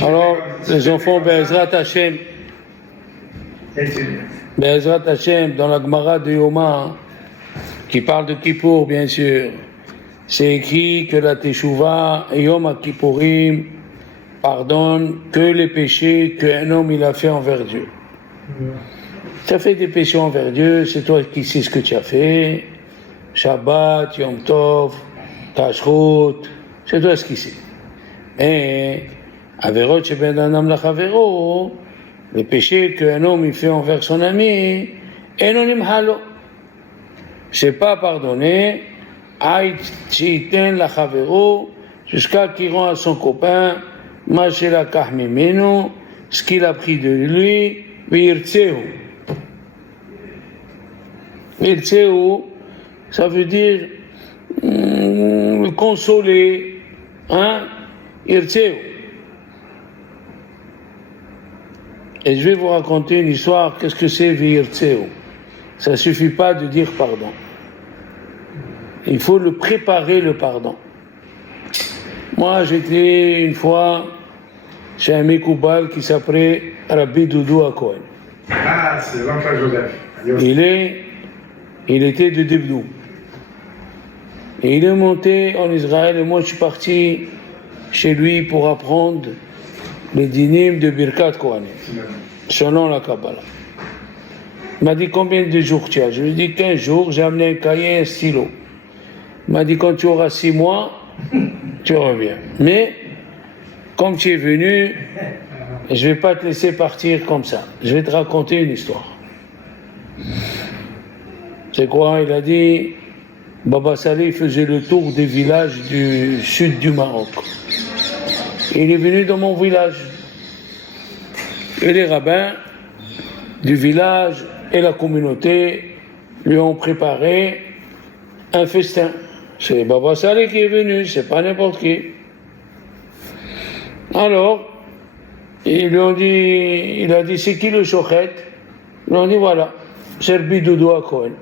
Alors, les enfants, Be'ezrat Hashem, dans la Gemara de Yoma, qui parle de Kippour, bien sûr, c'est écrit que la Teshuvah et Yom Kippourim pardonne que les péchés qu'un homme il a fait envers Dieu. Tu as fait des péchés envers Dieu, c'est toi qui sais ce que tu as fait. Shabbat, Yom Tov, Kashrut, c'est toi ce qui sais. Et Averot sheben adam lachavero, les péchés qu'un homme il fait envers son ami, enonim halo, c'est pas pardonné. Aït shiten lachavero, jusqu'à qu'il rend à son copain mashela kahmimeno, ce qu'il a pris de lui, virtseu. Virtseu, ça veut dire le consoler, hein, irtseu. Et je vais vous raconter une histoire, qu'est-ce que c'est virtseu. Ça ne suffit pas de dire pardon. Il faut le préparer, le pardon. Moi, j'étais une fois chez un Mekoubal qui s'appelait Rabbi Doudou Akohen. Ah, c'est l'oncle Joseph. Il était de Debdou. Et il est monté en Israël et moi je suis parti chez lui pour apprendre les dynimes de Birkat Kohanim, selon la Kabbalah. Il m'a dit combien de jours tu as? Je lui ai dit 15 jours, j'ai amené un cahier et un stylo. Il m'a dit quand tu auras 6 mois, tu reviens. Mais comme tu es venu, je ne vais pas te laisser partir comme ça. Je vais te raconter une histoire. C'est quoi? Il a dit, Baba Saleh faisait le tour des villages du sud du Maroc. Il est venu dans mon village. Et les rabbins du village et la communauté lui ont préparé un festin. C'est Baba Saleh qui est venu, c'est pas n'importe qui. Alors, ils lui ont dit, il a dit, c'est qui le shochet? Ils lui ont dit, voilà, c'est Rabbi Doudou Akohen.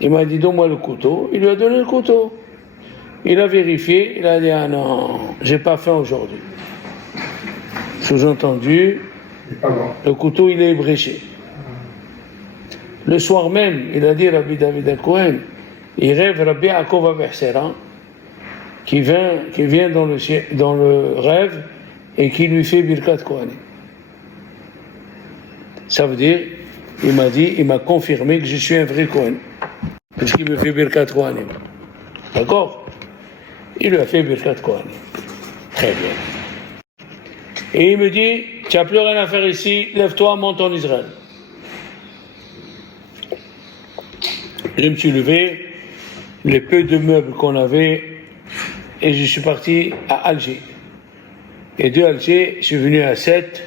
Il m'a dit, donne-moi le couteau. Il lui a donné le couteau. Il a vérifié, il a dit, ah non, j'ai pas faim aujourd'hui. Sous-entendu, le couteau, il est ébréché. Le soir même, il a dit, Rabbi David Akohen, il rêve Rabbi Yaakov Averseran, qui vient dans le rêve et qui lui fait Birkat Kohanim. Ça veut dire, il m'a confirmé que je suis un vrai Kohen. Parce qu'il me fait Birkat Kohanim. D'accord? Il lui a fait Birkat Kohanim. Très bien. Et il me dit, tu n'as plus rien à faire ici, lève-toi, monte en Israël. Je me suis levé, les peu de meubles qu'on avait, et je suis parti à Alger. Et de Alger, je suis venu à Sète,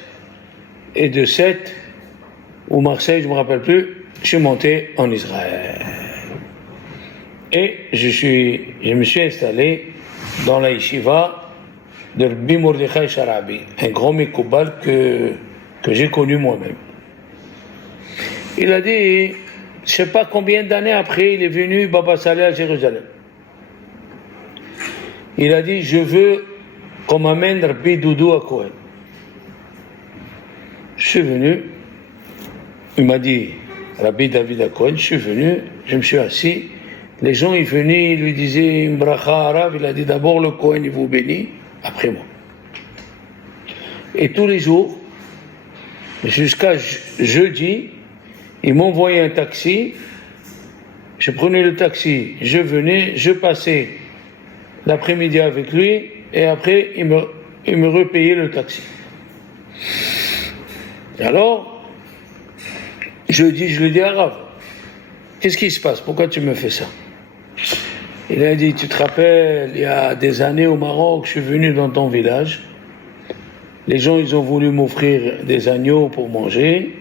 et de Sète, ou Marseille, je ne me rappelle plus, je suis monté en Israël. Et je me suis installé dans la yeshiva de Rabbi Mordechai Sharabi, un grand Mekoubal que j'ai connu moi-même. Il a dit, je ne sais pas combien d'années après, il est venu Baba Saleh à Jérusalem. Il a dit, je veux qu'on m'amène Rabbi Doudou Akohen. Je suis venu, il m'a dit, Rabbi David Akohen, je suis venu, je me suis assis. Les gens, ils venaient, ils lui disaient une bracha arabe, il a dit d'abord le Kohen, il vous bénit, après moi. Et tous les jours, jusqu'à jeudi, ils m'envoyaient un taxi, je prenais le taxi, je venais, je passais l'après-midi avec lui, et après, il me repayait le taxi. Alors, jeudi, je lui dis, arabe, qu'est-ce qui se passe? Pourquoi tu me fais ça? Il a dit, tu te rappelles, il y a des années au Maroc, je suis venu dans ton village. Les gens, ils ont voulu m'offrir des agneaux pour manger.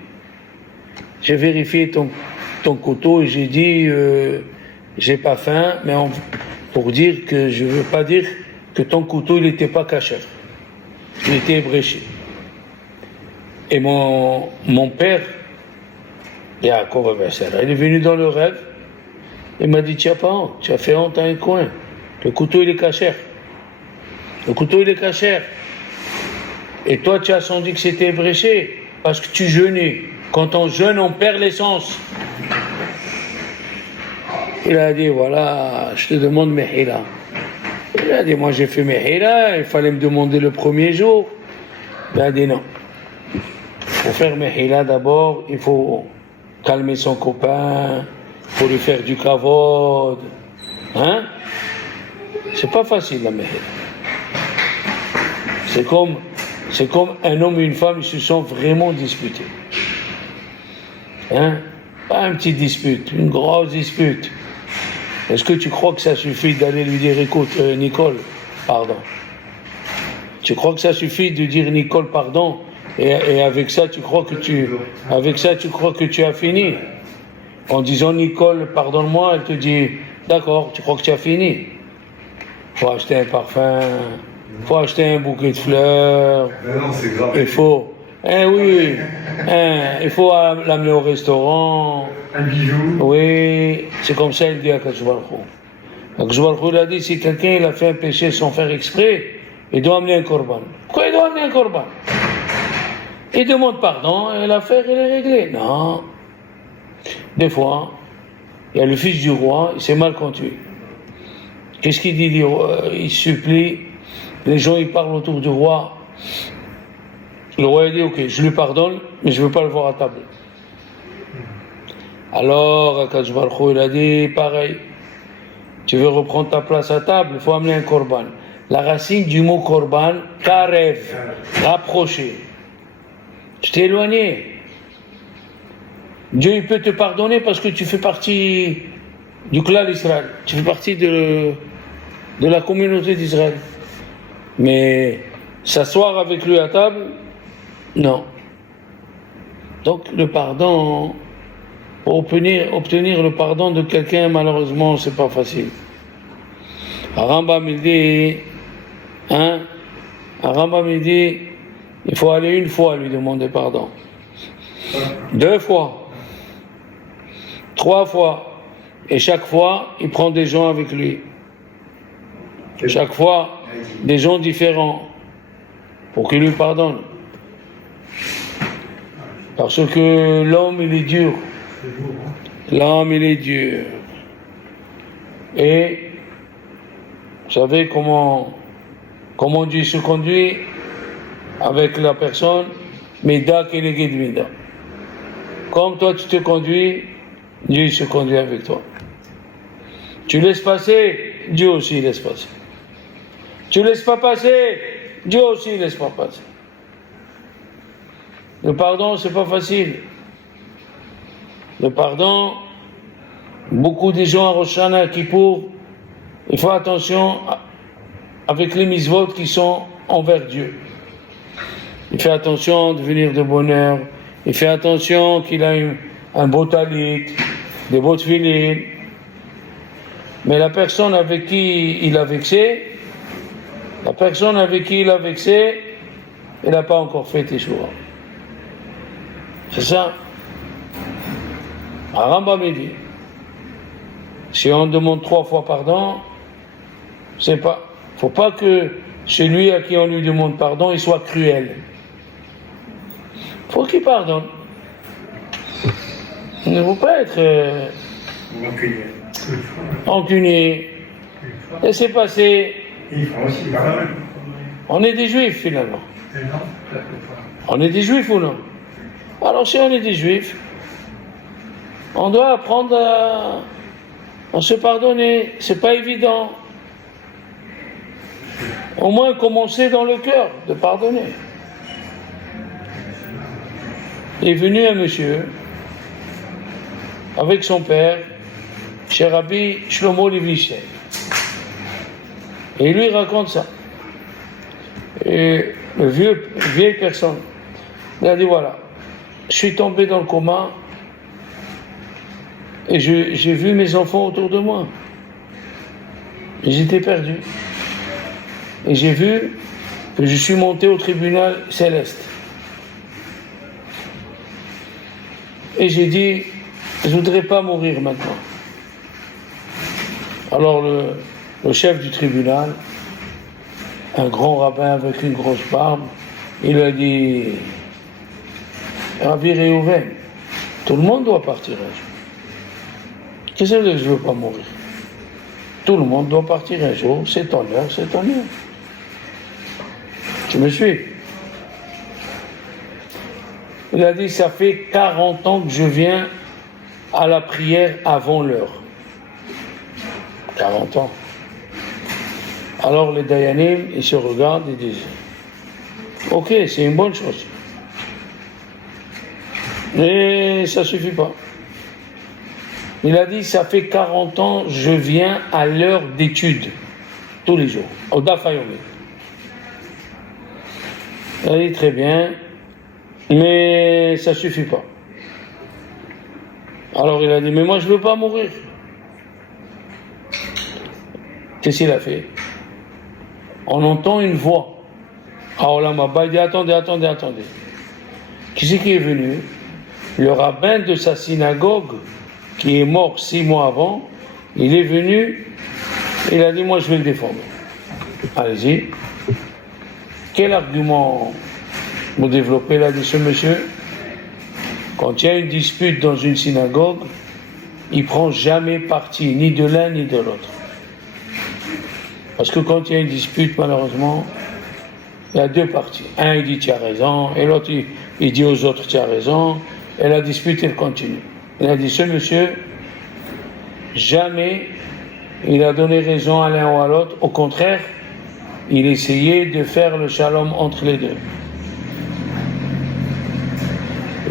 J'ai vérifié ton couteau et j'ai dit, j'ai pas faim, mais pour dire que je veux pas dire que ton couteau, il n'était pas caché. Il était ébréché. Et mon père, Yaakov Averseran, il est venu dans le rêve. Il m'a dit, tu n'as pas honte, tu as fait honte à un coin. Le couteau, il est cachère. Le couteau, il est cachère. Et toi, tu as senti que c'était bréché parce que tu jeûnais. Quand on jeûne, on perd l'essence. Il a dit, voilà, je te demande Mehila. Il a dit, moi j'ai fait Mehila, il fallait me demander le premier jour. Il a dit, non. Pour faire Mehila d'abord, il faut calmer son copain, il faut lui faire du kavod. Hein? C'est pas facile la Mehila. C'est comme un homme et une femme, ils se sont vraiment disputés. Hein? Pas une petite dispute, une grosse dispute. Est-ce que tu crois que ça suffit d'aller lui dire, écoute, Nicole, pardon? Tu crois que ça suffit de dire Nicole, pardon, et avec ça, tu crois que tu as fini? En disant Nicole, pardonne-moi, elle te dit, d'accord, tu crois que tu as fini? Faut acheter un parfum, faut acheter un bouquet de fleurs. Mais non, c'est grave. Il faut, il faut l'amener au restaurant. Un bijou. Oui, c'est comme ça il dit à Akadosh Baruch Hu. Akadosh Baruch Hu, il a dit, si quelqu'un il a fait un péché sans faire exprès, il doit amener un korban. Pourquoi il doit amener un korban? Il demande pardon et l'affaire elle est réglée. Non. Des fois, il y a le fils du roi, il s'est mal conduit. Qu'est-ce qu'il dit? Il supplie, les gens ils parlent autour du roi. Le roi il dit, ok, je lui pardonne, mais je ne veux pas le voir à table. Alors, Akadosh Baruch Hu, il a dit, pareil, tu veux reprendre ta place à table, il faut amener un korban. La racine du mot korban, karev, rapprocher. Je t'ai éloigné. Dieu il peut te pardonner parce que tu fais partie du clan d'Israël. Tu fais partie de la communauté d'Israël. Mais s'asseoir avec lui à table, non. Donc le pardon, pour obtenir le pardon de quelqu'un, malheureusement, c'est pas facile. Rambam il dit, Rambam il dit, il faut aller une fois lui demander pardon. 2 fois. 3 fois. Et chaque fois, il prend des gens avec lui. Chaque fois, des gens différents. Pour qu'il lui pardonne. Parce que l'homme, il est dur. L'homme, il est dur. Et, vous savez comment Dieu se conduit avec la personne? Mida keneged mida. Comme toi tu te conduis, Dieu se conduit avec toi. Tu laisses passer, Dieu aussi laisse passer. Tu laisses pas passer, Dieu aussi laisse pas passer. Le pardon, c'est pas facile. Le pardon, beaucoup de gens à Rosh Hashanah, Kippour, il faut attention avec les mitzvot qui sont envers Dieu. Il fait attention de venir de bonne heure. Il fait attention qu'il a un beau talit, des beaux tefilin. Mais la personne avec qui il a vexé, il n'a pas encore fait Teshuvah. C'est ça. Rambam dit, si on demande 3 fois pardon, faut pas que celui à qui on lui demande pardon, il soit cruel. Faut qu'il pardonne. Il ne faut pas être rancunier. Laissez passer. On est des juifs finalement. On est des juifs ou non? Alors si on est des juifs, on doit apprendre à se pardonner. C'est pas évident. Au moins commencer dans le cœur de pardonner. Il est venu un monsieur avec son père, chez Rabbi Shlomo Livnishen. Et il lui raconte ça. Et le vieille personne, il a dit voilà, je suis tombé dans le coma et j'ai vu mes enfants autour de moi. Ils étaient perdus. Et j'ai vu que je suis monté au tribunal céleste. Et j'ai dit, je ne voudrais pas mourir maintenant. Alors le chef du tribunal, un grand rabbin avec une grosse barbe, il lui a dit, Rabbi Reuven, tout le monde doit partir un jour. Qu'est-ce que je ne veux pas mourir? Tout le monde doit partir un jour, c'est ton heure, c'est ton heure. Tu me suis? Il a dit, ça fait 40 ans que je viens à la prière avant l'heure. 40 ans. Alors les Dayanim, ils se regardent et disent, ok, c'est une bonne chose. Mais ça ne suffit pas. Il a dit, ça fait 40 ans, je viens à l'heure d'étude, tous les jours, au Daf Yomi. Il a dit, très bien, mais ça ne suffit pas. Alors il a dit, mais moi je ne veux pas mourir. Qu'est-ce qu'il a fait? On entend une voix. Ah, Olam Abba, il dit, attendez. Qui c'est qui est venu? Le rabbin de sa synagogue, qui est mort 6 mois avant, il est venu, il a dit, moi je vais le défendre. Allez-y. Quel argument vous développez là de ce monsieur? Quand il y a une dispute dans une synagogue, il ne prend jamais parti, ni de l'un ni de l'autre. Parce que quand il y a une dispute, malheureusement, il y a 2 parties. Un, il dit tu as raison, et l'autre, il dit aux autres tu as raison, et la dispute, elle continue. Il a dit, ce monsieur, jamais il a donné raison à l'un ou à l'autre. Au contraire, il essayait de faire le shalom entre les deux.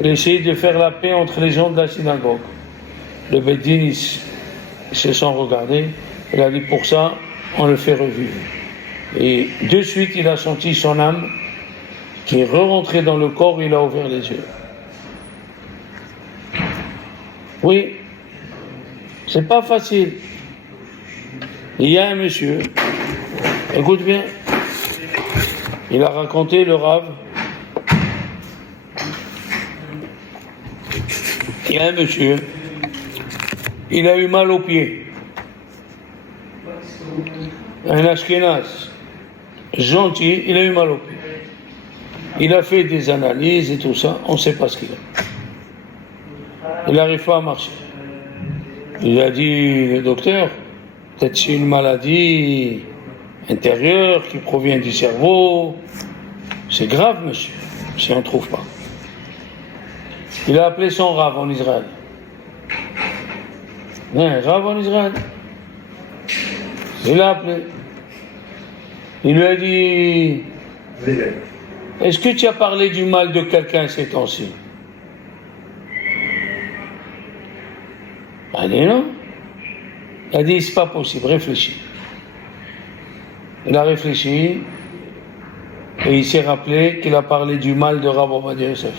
Il essayait de faire la paix entre les gens de la synagogue. Le Beddin, ils se sont regardés. Il a dit, pour ça, on le fait revivre. Et de suite, il a senti son âme qui est rentrée dans le corps, il a ouvert les yeux. Oui, c'est pas facile. Il y a un monsieur, écoute bien, il a raconté le Rav. Il y a un monsieur, il a eu mal au pied. Un Ashkénaz, gentil, il a eu mal au pied. Il a fait des analyses et tout ça, on ne sait pas ce qu'il a. Il n'arrive pas à marcher. Il a dit, le docteur, peut-être c'est une maladie intérieure qui provient du cerveau. C'est grave, monsieur, si on ne trouve pas. Il a appelé son Rav en Israël. Un Rav en Israël. Il l'a appelé. Il lui a dit, est-ce que tu as parlé du mal de quelqu'un ces temps-ci? Il a dit non. Il a dit, c'est pas possible, réfléchis. Il a réfléchi et il s'est rappelé qu'il a parlé du mal de Rav Ovadia Yosef.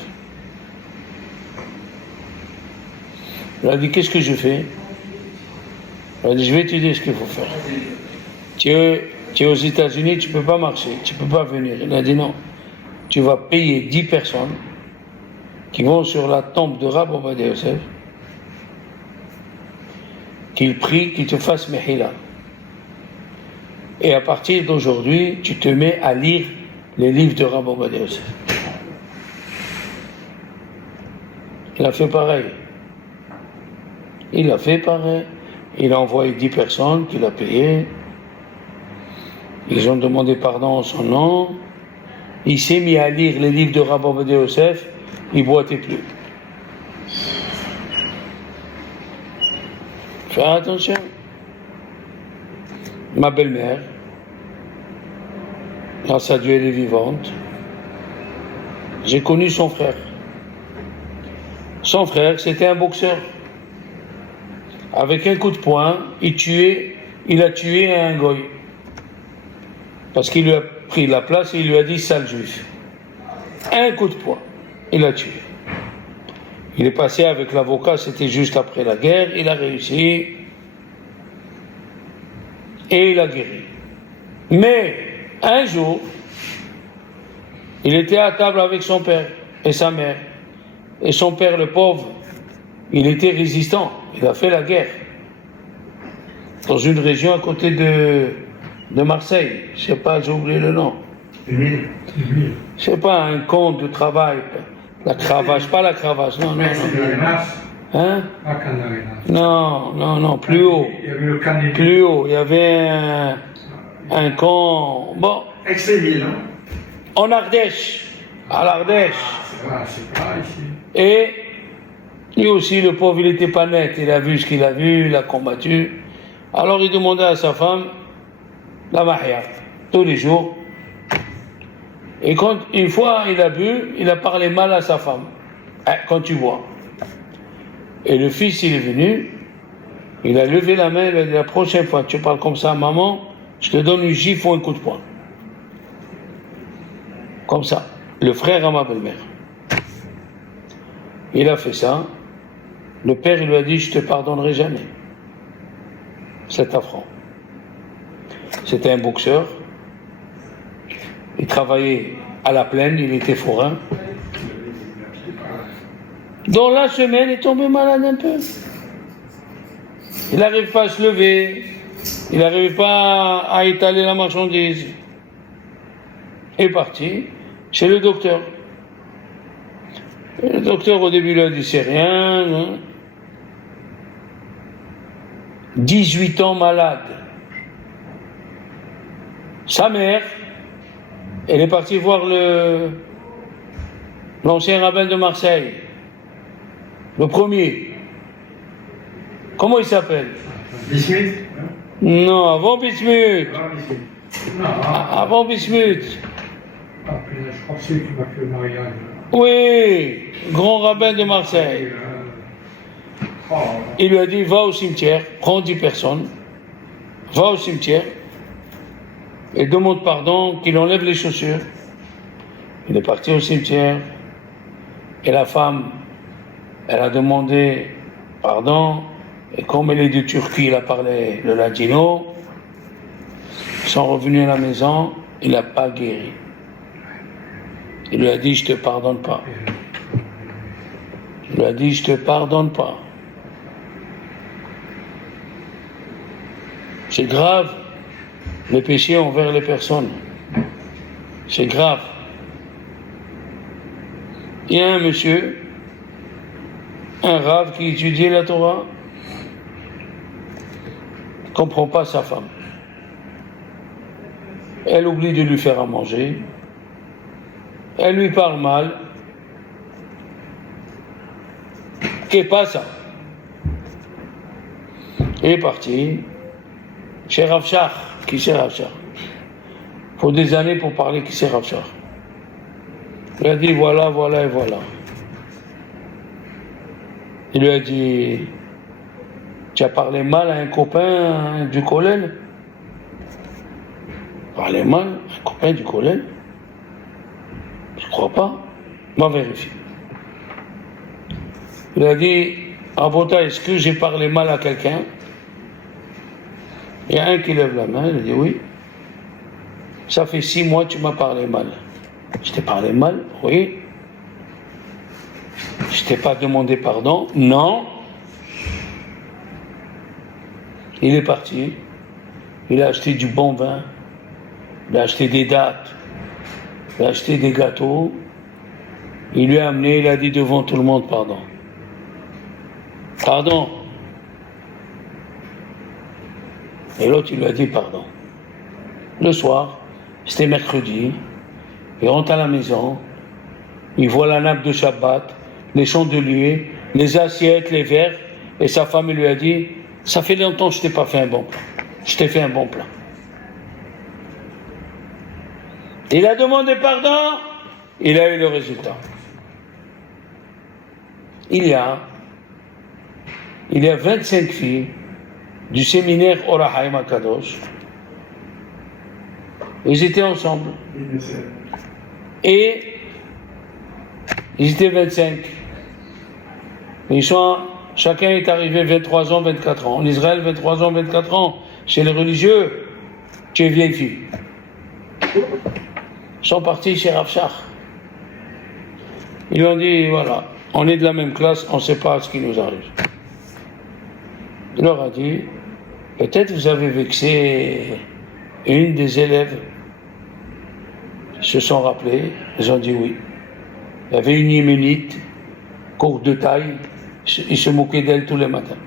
Il a dit, qu'est-ce que je fais? Il a dit, je vais te dire ce qu'il faut faire. Tu es aux États-Unis, tu ne peux pas marcher, tu ne peux pas venir. Il a dit non. Tu vas payer 10 personnes qui vont sur la tombe de Rav Ovadia Yosef, qu'il prie, qu'il te fasse mehila. Et à partir d'aujourd'hui, tu te mets à lire les livres de Rav Ovadia Yosef. Il a fait pareil. Il a fait pareil. Il a envoyé 10 personnes qu'il a payées. Ils ont demandé pardon en son nom. Il s'est mis à lire les livres de Rav Ovadia Yosef. Il boitait plus. Fais attention. Ma belle-mère, grâce à Dieu, elle est vivante. J'ai connu son frère. Son frère, c'était un boxeur. Avec un coup de poing, il a tué un goy. Parce qu'il lui a pris la place et il lui a dit sale juif. Un coup de poing, il a tué. Il est passé avec l'avocat, c'était juste après la guerre, il a réussi et il a guéri. Mais un jour, il était à table avec son père et sa mère. Et son père, le pauvre, il était résistant, il a fait la guerre. Dans une région à côté de Marseille, je ne sais pas, j'ai oublié le nom. Humile. Je sais pas, un compte de travail. La cravache, pas la cravache, non. Hein? Non, plus haut. Il y avait le canet. Plus haut, il y avait un con. Bon. Ex-Émile, hein? En Ardèche. À l'Ardèche. C'est pas ici. Et lui aussi, le pauvre, il n'était pas net. Il a vu ce qu'il a vu, il a combattu. Alors il demandait à sa femme la mahia, tous les jours. Et quand une fois il a bu, il a parlé mal à sa femme. Quand tu bois. Et le fils, il est venu, il a levé la main, il a dit la prochaine fois que tu parles comme ça à maman, je te donne une gifle ou un coup de poing. Comme ça. Le frère à ma belle-mère. Il a fait ça. Le père, il lui a dit, je te pardonnerai jamais. Cet affront. C'était un boxeur. Il travaillait à la plaine, il était forain. Dans la semaine, il est tombé malade un peu. Il n'arrive pas à se lever. Il n'arrive pas à étaler la marchandise. Il est parti chez le docteur. Et le docteur, au début, lui a dit, c'est rien. Hein. 18 ans malade. Sa mère, elle est partie voir l'ancien rabbin de Marseille. Le premier. Comment il s'appelle? Bismuth? Non, avant Bismuth. Avant Bismuth. Je crois que c'est lui qui m'a fait le mariage. Oui, grand rabbin de Marseille. Il lui a dit, va au cimetière, prends 10 personnes, va au cimetière et demande pardon, qu'il enlève les chaussures. Il est parti au cimetière et la femme, elle a demandé pardon, et comme elle est de Turquie, il a parlé le ladino. Ils sont revenus à la maison, il n'a pas guéri. Il lui a dit, je te pardonne pas. Il lui a dit, je te pardonne pas. C'est grave, le péché envers les personnes. C'est grave. Il y a un monsieur, un rave qui étudiait la Torah, ne comprend pas sa femme. Elle oublie de lui faire à manger. Elle lui parle mal. Qu'est-ce passa? Il est parti chez Rav Shach. Qui c'est Rav Shach? Il faut des années pour parler qui c'est Rav Shach. Il a dit voilà et voilà. Il lui a dit, tu as parlé mal à un copain du collège? Parler mal à un copain du collège? Je ne crois pas. On va vérifier. Il a dit, Avota, est-ce que j'ai parlé mal à quelqu'un? Il y a un qui lève la main, il a dit oui. Ça fait 6 mois que tu m'as parlé mal. Je t'ai parlé mal? Oui. Je t'ai pas demandé pardon? Non. Il est parti. Il a acheté du bon vin. Il a acheté des dattes. Il a acheté des gâteaux. Il lui a amené, il a dit devant tout le monde pardon. Pardon. Et l'autre, il lui a dit pardon. Le soir, c'était mercredi, il rentre à la maison, il voit la nappe de Shabbat, les chandeliers, les assiettes, les verres, et sa femme lui a dit, ça fait longtemps que je t'ai pas fait un bon plat. Je t'ai fait un bon plat. Il a demandé pardon, il a eu le résultat. Il y a 25 filles du séminaire Or HaChaim Akadosh. Ils étaient ensemble. Et ils étaient 25. Chacun est arrivé 23 ans, 24 ans. En Israël, 23 ans, 24 ans. Chez les religieux, tu es vieille fille. Ils sont partis chez Rav Shach. Ils lui ont dit, voilà, on est de la même classe, on ne sait pas ce qui nous arrive. Il leur a dit, peut-être vous avez vexé une des élèves. Ils se sont rappelés, ils ont dit oui. Il y avait une yéménite, courte de taille, il se moquait d'elle tous les matins.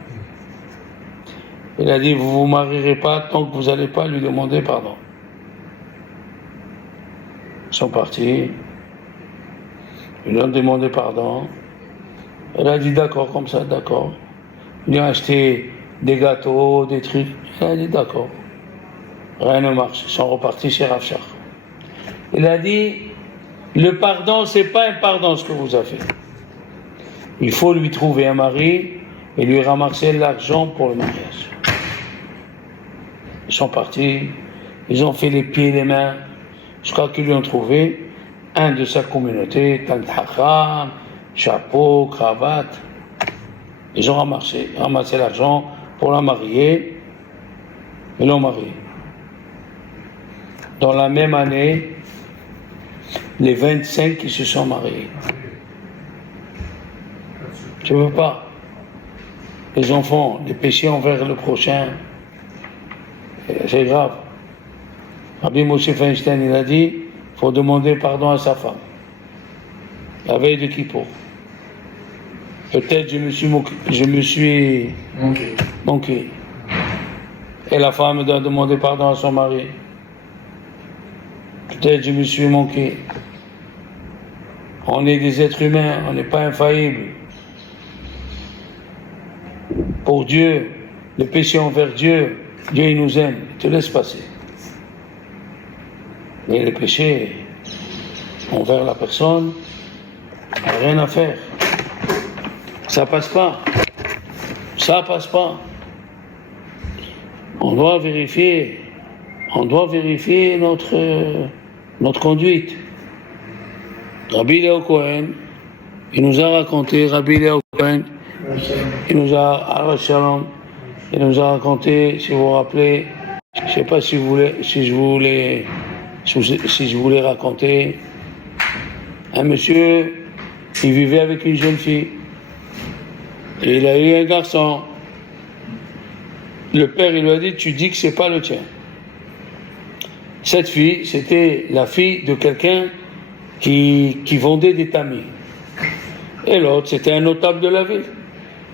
Il a dit, vous ne vous marierez pas tant que vous n'allez pas lui demander pardon. Ils sont partis, ils lui ont demandé pardon. Elle a dit d'accord, comme ça, d'accord. Ils lui ont acheté des gâteaux, des trucs. Elle a dit d'accord. Rien ne marche. Ils sont repartis chez Rav Shach. Il a dit, le pardon, c'est pas un pardon ce que vous avez fait. Il faut lui trouver un mari et lui ramasser l'argent pour le mariage. Ils sont partis, ils ont fait les pieds et les mains, jusqu'à qu'ils lui ont trouvé un de sa communauté, Talmid Chacham, chapeau, cravate. Ils ont ramassé l'argent pour la marier, et l'ont mariée. Dans la même année, les 25 qui se sont mariés. Tu ne veux pas. Les enfants, les péchés envers le prochain, c'est grave. Rabbi Moshe Feinstein, il a dit, il faut demander pardon à sa femme. La veille de Kippour. Peut-être je me suis manqué. Et la femme doit demander pardon à son mari. Peut-être je me suis manqué. On est des êtres humains, on n'est pas infaillibles. Pour Dieu, le péché envers Dieu, Dieu il nous aime, il te laisse passer. Mais le péché envers la personne, il n'y a rien à faire. Ça passe pas. Ça passe pas. On doit vérifier notre conduite. Rabbi Léo Cohen, il nous a raconté, il nous a raconté, si vous vous rappelez, je ne sais pas si je voulais raconter, un monsieur, il vivait avec une jeune fille, et il a eu un garçon. Le père, il lui a dit, tu dis que c'est pas le tien. Cette fille, c'était la fille de quelqu'un qui vendait des tamis. Et l'autre, c'était un notable de la ville.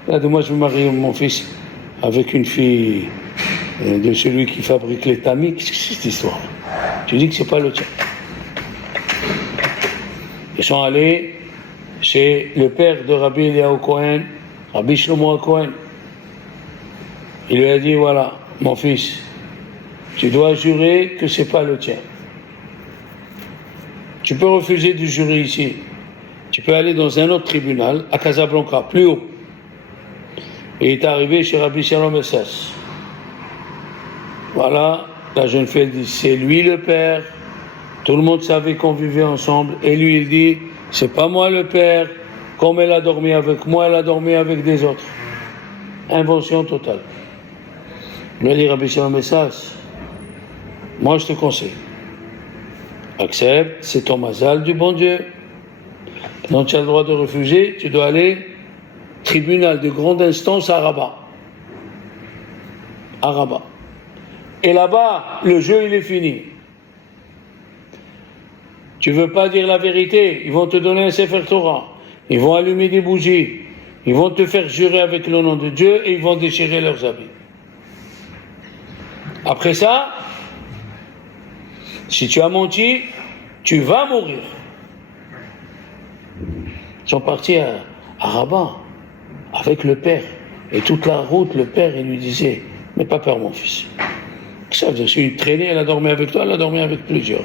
Là, moi, je me marie mon fils avec une fille de celui qui fabrique les tamis. Qu'est-ce que c'est cette histoire? Tu dis que c'est pas le tien. Ils sont allés chez le père de Rabbi Eliyahu Cohen, Rabbi Shlomo Cohen. Il lui a dit, voilà, mon fils, tu dois jurer que c'est pas le tien. Tu peux refuser de jurer ici. Tu peux aller dans un autre tribunal, à Casablanca, plus haut. Et il est arrivé chez Rabbi Shalom Essas. Voilà, la jeune fille dit, c'est lui le père. Tout le monde savait qu'on vivait ensemble. Et lui, il dit, c'est pas moi le père. Comme elle a dormi avec moi, elle a dormi avec des autres. Invention totale. Il lui a dit, Rabbi Shalom Essas, moi je te conseille. Accepte, c'est ton mazal du bon Dieu. Donc tu as le droit de refuser, tu dois aller tribunal de grande instance à Rabat. À Rabat. Et là-bas, le jeu il est fini. Tu veux pas dire la vérité, ils vont te donner un Sefer Torah, ils vont allumer des bougies, ils vont te faire jurer avec le nom de Dieu et ils vont déchirer leurs habits. Après ça, si tu as menti, tu vas mourir. Ils sont partis à Rabat avec le père. Et toute la route, le père, il lui disait, n'aie pas peur mon fils. Ça veut dire, si une traînée, elle a dormi avec toi, elle a dormi avec plusieurs.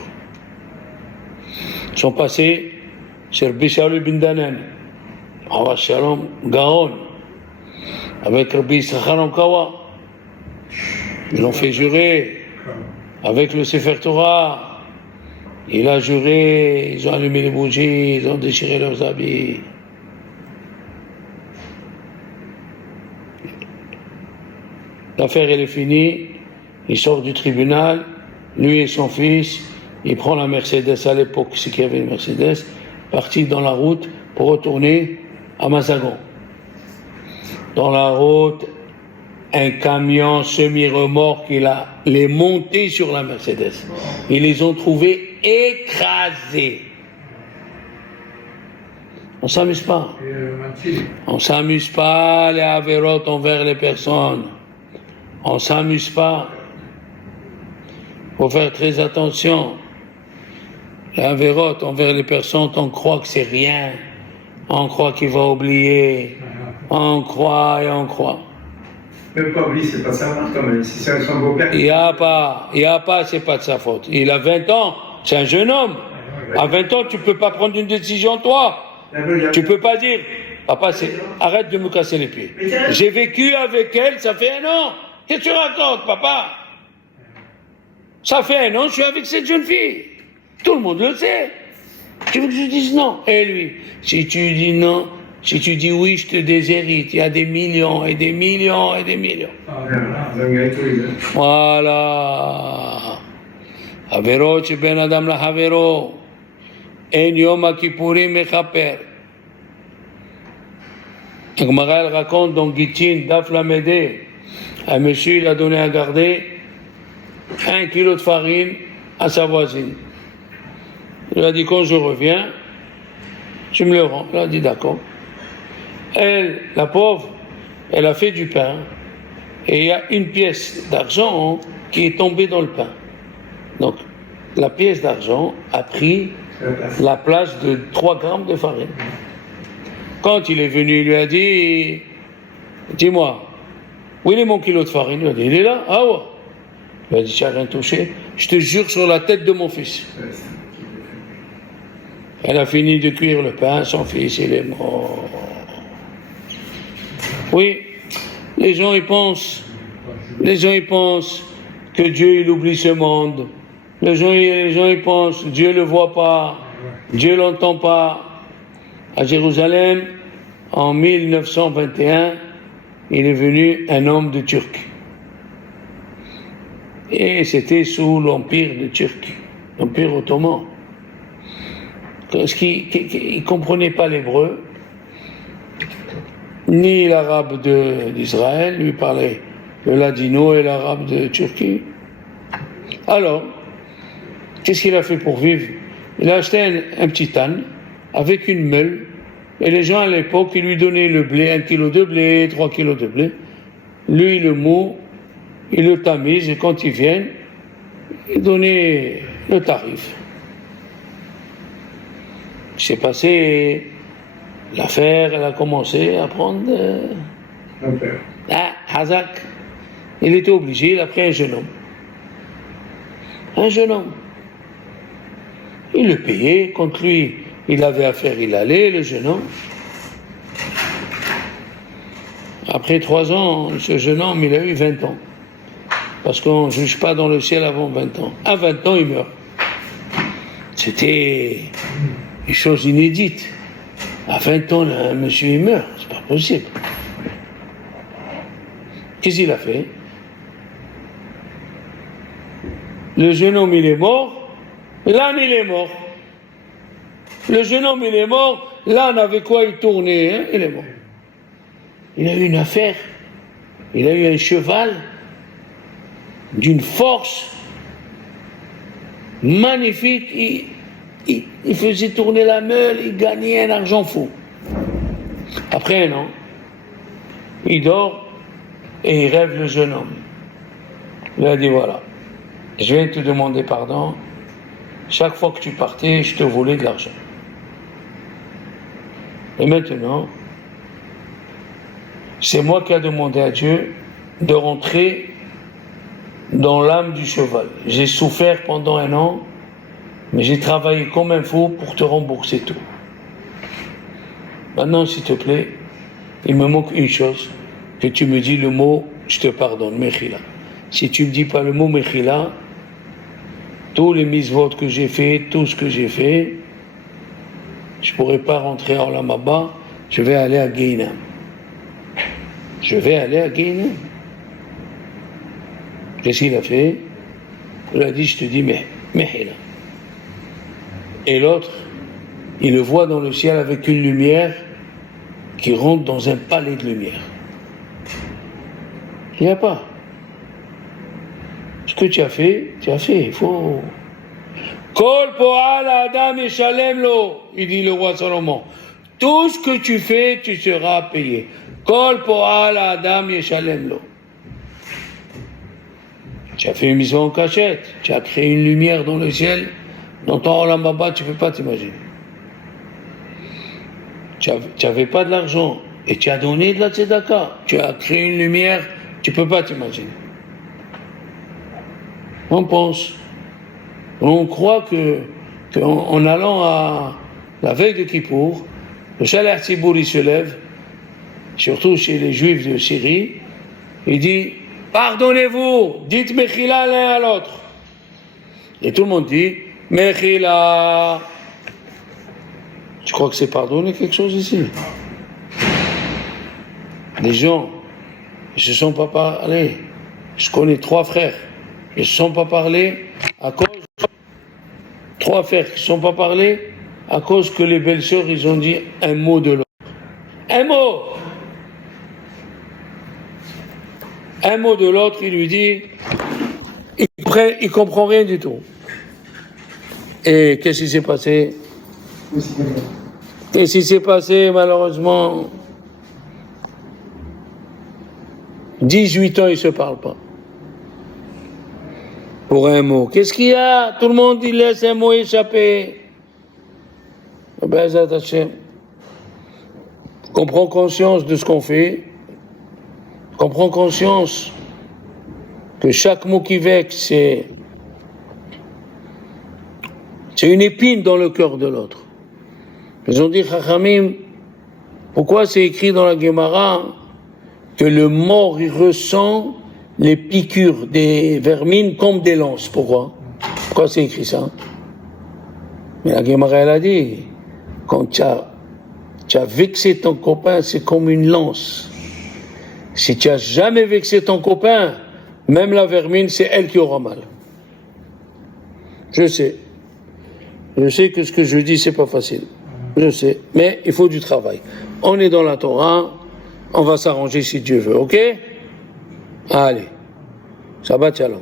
Ils sont passés chez Rabbi Shaul ben Danan, Rav Shalom Gaon, avec Rabbi Yisachar Kawa. Ils l'ont fait jurer avec le Sefer Torah. Il a juré, ils ont allumé les bougies, ils ont déchiré leurs habits. L'affaire, elle est finie. Il sort du tribunal, lui et son fils. Il prend la Mercedes, à l'époque, c'est qu'il y avait une Mercedes, parti dans la route pour retourner à Mazagon. Dans la route, un camion semi-remorque, il a les monté sur la Mercedes. Ils les ont trouvés écrasé. On ne s'amuse pas. On ne s'amuse pas les avérotes envers les personnes. On ne s'amuse pas. Il faut faire très attention. Les avérotes envers les personnes, on croit que c'est rien. On croit qu'il va oublier. On croit et on croit. Même pas oublier, c'est pas sa faute quand même. Si c'est son beau-père. Il n'y a pas, c'est pas de sa faute. Il a 20 ans, c'est un jeune homme. À 20 ans, tu ne peux pas prendre une décision toi. Tu ne peux pas dire, papa, arrête de me casser les pieds. J'ai vécu avec elle, ça fait 1 an. Qu'est-ce que tu racontes, papa? Ça fait 1 an, je suis avec cette jeune fille. Tout le monde le sait. Tu veux que je dise non? Et lui, si tu dis non, si tu dis oui, je te déshérite. Il y a des millions et des millions et des millions. Voilà. Havero ben Adam la Havero. En Yom Kippourim mechaper. Agmara elle raconte dans Gittin, Daf Lamedé, un monsieur il a donné à garder 1 kilo de farine à sa voisine. Il a dit quand je reviens, tu me le rends. Il a dit d'accord. Elle, la pauvre, elle a fait du pain et il y a une pièce d'argent qui est tombée dans le pain. Donc la pièce d'argent a pris la place de 3 grammes de farine. Quand il est venu, il lui a dit, dis-moi, où est mon kilo de farine? Il a dit, il est là? Ah ouais. Il a dit, tu n'as rien touché? Je te jure sur la tête de mon fils. Elle a fini de cuire le pain, son fils, il est mort. Oui, les gens ils pensent que Dieu il oublie ce monde. Les gens ils pensent Dieu ne le voit pas, Dieu ne l'entend pas. À Jérusalem, en 1921, il est venu un homme de Turquie. Et c'était sous l'empire de Turquie, l'empire ottoman. Parce qu'il ne comprenait pas l'hébreu, ni l'arabe d'Israël, lui parlait le ladino et l'arabe de Turquie. Alors, qu'est-ce qu'il a fait pour vivre? Il a acheté un petit âne avec une meule, et les gens à l'époque, ils lui donnaient le blé, 1 kilo de blé, 3 kilos de blé. Lui, le mout, il le tamise, et quand ils viennent, il donnait le tarif. C'est passé, l'affaire, elle a commencé à prendre... Hazak, il était obligé, il a pris un jeune homme. Un jeune homme. Il le payait, quand lui, il avait affaire, il allait, le jeune homme. Après 3 ans, ce jeune homme, il a eu 20 ans. Parce qu'on ne juge pas dans le ciel avant 20 ans. À 20 ans, il meurt. C'était une chose inédite. À 20 ans, un monsieur, il meurt. C'est pas possible. Qu'est-ce qu'il a fait? Le jeune homme, il est mort. L'âne, il est mort. Le jeune homme, il est mort. L'âne, avec quoi il tournait, hein? Il est mort. Il a eu une affaire. Il a eu un cheval d'une force magnifique. Il faisait tourner la meule, il gagnait un argent fou. Après 1 an, il dort et il rêve le jeune homme. Il a dit voilà, je vais te demander pardon. Chaque fois que tu partais, je te volais de l'argent. Et maintenant, c'est moi qui ai demandé à Dieu de rentrer dans l'âme du cheval. J'ai souffert pendant 1 an, mais j'ai travaillé comme un fou pour te rembourser tout. Maintenant, s'il te plaît, il me manque une chose, que tu me dis le mot, je te pardonne, Mechila. Si tu ne me dis pas le mot Mechila, tous les mitzvot que j'ai fait, tout ce que j'ai fait, je ne pourrai pas rentrer en Olam Haba, je vais aller à Gehinnom. Je vais aller à Gehinnom. Qu'est-ce qu'il a fait? Il a dit, je te dis, Mechila. Et l'autre, il le voit dans le ciel avec une lumière qui rentre dans un palais de lumière. Il n'y a pas. Ce que tu as fait, il faut... Kol po'al adam yeshalem lo, il dit le roi Salomon. Tout ce que tu fais, tu seras payé. Kol po'al adam yeshalem lo. Tu as fait une mission en cachette, tu as créé une lumière dans le ciel, dans ton Olam Haba, tu ne peux pas t'imaginer. Tu n'avais pas de l'argent et tu as donné de la tzedaka. Tu as créé une lumière, tu ne peux pas t'imaginer. On pense, on croit qu'en allant à la veille de Kippour, le Shalach Tzibour il se lève, surtout chez les Juifs de Syrie, il dit pardonnez-vous, dites Mechila l'un à l'autre. Et tout le monde dit Mechila. Tu crois que c'est pardonner quelque chose ici? Les gens, ils ne se sont pas parlé. Je connais 3 frères. Ils ne se sont pas parlé à cause. 3 frères qui ne se sont pas parlé à cause que les belles-sœurs, ils ont dit un mot de l'autre. Un mot! Un mot de l'autre, il lui dit, il comprend rien du tout. Et qu'est-ce qui s'est passé? Qu'est-ce qui s'est passé, malheureusement? 18 ans, ils ne se parlent pas. Pour un mot. Qu'est-ce qu'il y a? Tout le monde, il laisse un mot échapper. Ben, Hashem. On prend conscience de ce qu'on fait. On prend conscience que chaque mot qui vexe, c'est une épine dans le cœur de l'autre. Ils ont dit, Chachamim, pourquoi c'est écrit dans la Gemara que le mort, il ressent les piqûres des vermines comme des lances? Pourquoi c'est écrit ça? Mais la Gemara, elle a dit, quand tu as vexé ton copain, c'est comme une lance. Si tu n'as jamais vexé ton copain, même la vermine, c'est elle qui aura mal. Je sais que ce que je dis, c'est pas facile. Je sais, mais il faut du travail. On est dans la Torah, on va s'arranger si Dieu veut, ok? Allez, Shabbat Shalom.